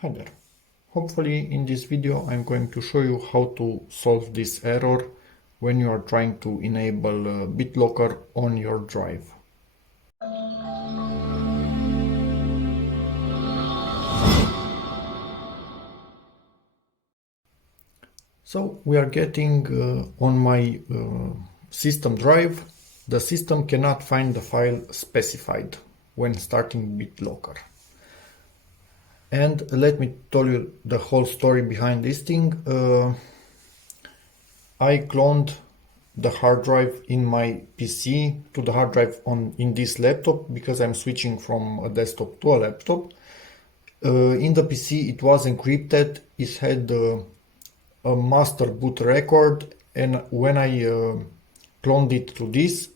Hi there. Hopefully in this video I'm going to show you how to solve this error when you are trying to enable BitLocker on your drive. So we are getting on my system drive, the system cannot find the file specified when starting BitLocker. And let me tell you the whole story behind this thing. I cloned the hard drive in my PC to the hard drive in this laptop because I'm switching from a desktop to a laptop. In the PC it was encrypted, it had a master boot record, and when I cloned it to this,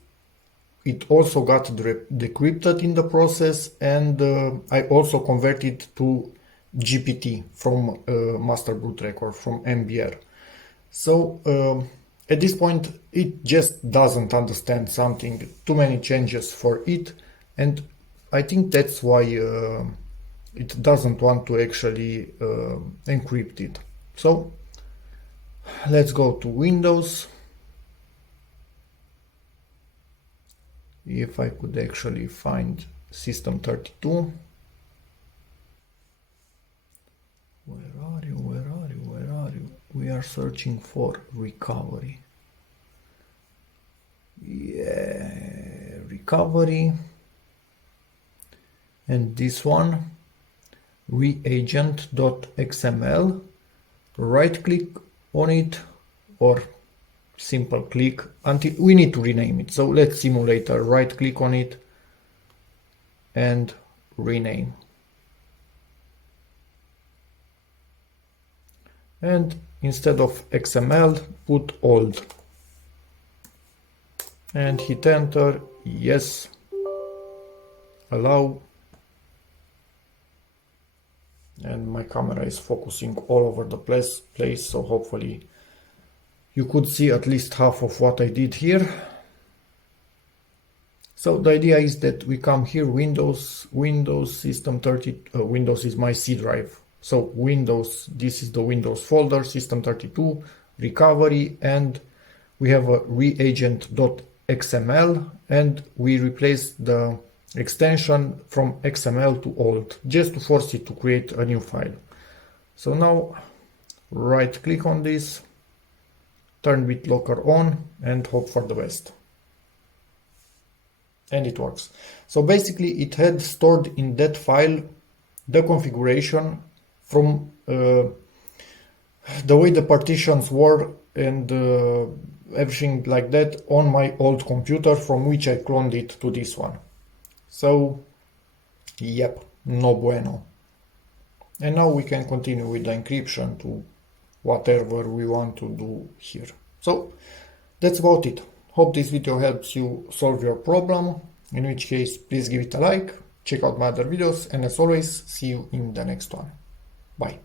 it also got decrypted in the process, and I also converted to GPT from master boot record from MBR. So at this point it just doesn't understand something, too many changes for it, and I think that's why it doesn't want to actually encrypt it. So let's go to Windows. If I could actually find System32. Where are you? Where are you? Where are you? We are searching for recovery. Yeah, recovery. And this one, reagent.xml. Right click on it or simple click until we need to rename it. So let's simulate a right click on it and rename. And instead of XML, put old. And hit enter. Yes. Allow. And my camera is focusing all over the place, so hopefully you could see at least half of what I did here. So the idea is that we come here, Windows, System30, Windows is my C drive. So Windows, this is the Windows folder, System32, recovery, and we have a reagent.xml, and we replace the extension from XML to old, just to force it to create a new file. So now right click on this, turn BitLocker on and hope for the best. And it works. So basically it had stored in that file the configuration from the way the partitions were and everything like that on my old computer from which I cloned it to this one. So yep, no bueno. And now we can continue with the encryption to whatever we want to do here. So that's about it. Hope this video helps you solve your problem. In which case, please give it a like, check out my other videos, and as always, see you in the next one. Bye.